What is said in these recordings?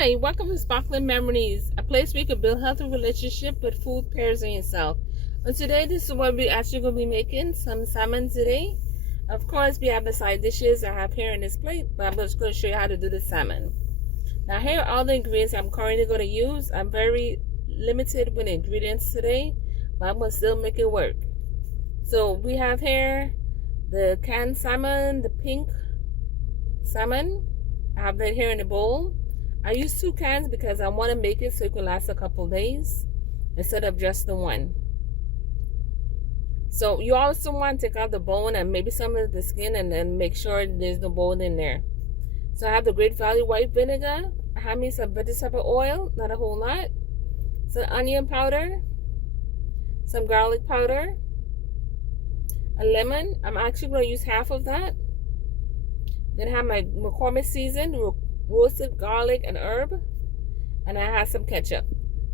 Hi, welcome to Sparkling Memories, a place where you can build healthy relationship with food, pairs, and yourself. And today, this is what we're actually going to be making, some salmon today. Of course, we have the side dishes I have here in this plate, but I'm just going to show you how to do the salmon. Now, here are all the ingredients I'm currently going to use. I'm very limited with ingredients today, but I'm going to still make it work. So, we have here the canned salmon, the pink salmon. I have that here in the bowl. I use 2 cans because I want to make it so it can last a couple days instead of just the one. So you also want to take out the bone and maybe some of the skin and then make sure there's no bone in there. So I have the Great Value white vinegar. I have me some vegetable oil, not a whole lot. Some onion powder, some garlic powder, a lemon. I'm actually going to use half of that. Then I have my McCormick seasoned roasted garlic and herb, and I have some ketchup.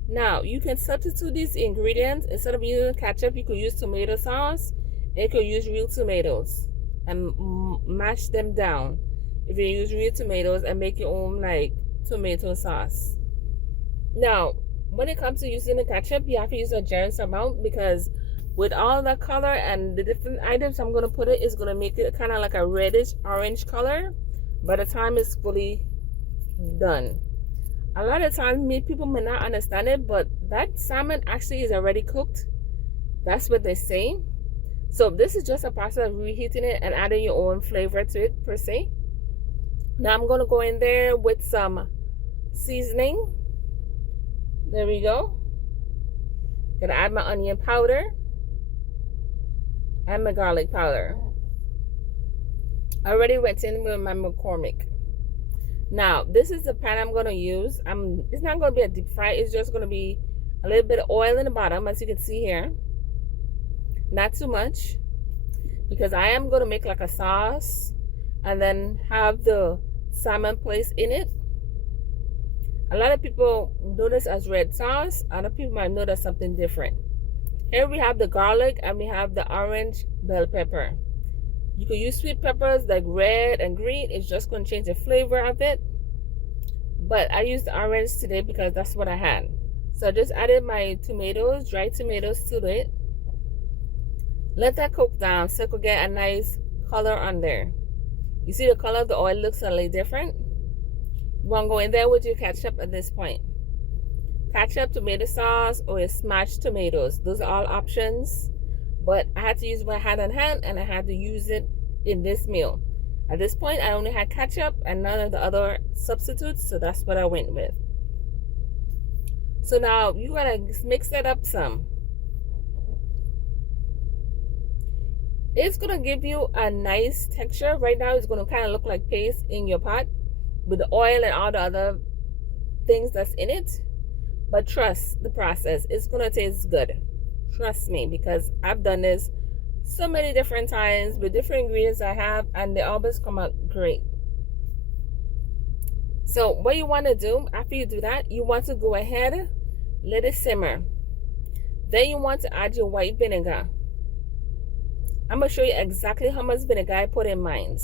Now you can substitute these ingredients. Instead of using ketchup, you could use tomato sauce. You could use real tomatoes and mash them down. If you use real tomatoes and make your own like tomato sauce. Now when it comes to using the ketchup, you have to use a generous amount because with all the color and the different items I'm going to put it's going to make it kind of like a reddish orange color by the time it's fully done. A lot of times people may not understand it, but that salmon actually is already cooked. That's what they say. So this is just a process of reheating it and adding your own flavor to it per se. Now I'm going to go in there with some seasoning. There we go. Gonna add my onion powder and my garlic powder. I already went in with my McCormick. Now this is the pan I'm going to use. It's not going to be a deep fry. It's just going to be a little bit of oil in the bottom, as you can see here. Not too much, because I am going to make like a sauce and then have the salmon placed in it. A lot of people know this as red sauce. Other people might know that's something different. Here we have the garlic and we have the orange bell pepper. You can use sweet peppers like red and green. It's just going to change the flavor of it. But I used the orange today because that's what I had. So I just added my tomatoes, dried tomatoes to it. Let that cook down so it could get a nice color on there. You see the color of the oil looks a little different. You want to go in there with your ketchup at this point. Ketchup, tomato sauce, or your smashed tomatoes. Those are all options. But I had to use my hand in hand and I had to use it in this meal. At this point, I only had ketchup and none of the other substitutes, so that's what I went with. So now you gotta mix that up some. It's gonna give you a nice texture. Right now, it's gonna kind of look like paste in your pot with the oil and all the other things that's in it. But trust the process. It's gonna taste good. Trust me, because I've done this so many different times with different ingredients I have, and they always come out great. So what you want to do after you do that, you want to go ahead, let it simmer. Then you want to add your white vinegar. I'm going to show you exactly how much vinegar I put in mine.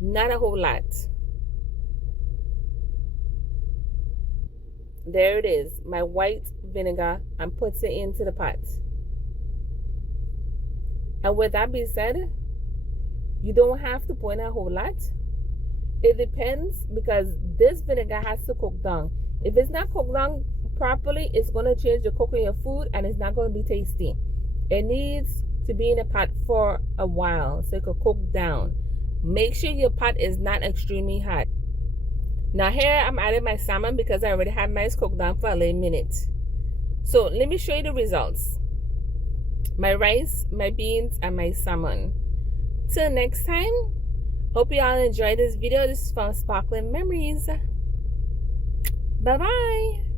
Not a whole lot. There it is, my white vinegar. I'm putting it into the pot. And with that being said, you don't have to put in a whole lot. It depends, because this vinegar has to cook down. If it's not cooked down properly, it's going to change the cook of your food and it's not going to be tasty. It needs to be in a pot for a while so it can cook down. Make sure your pot is not extremely hot. Now here I'm adding my salmon because I already had mine cooked down for a little minute. So let me show you the results. My rice, my beans, and my salmon. Till next time, hope you all enjoyed this video. This is from Sparkling Memories. Bye bye.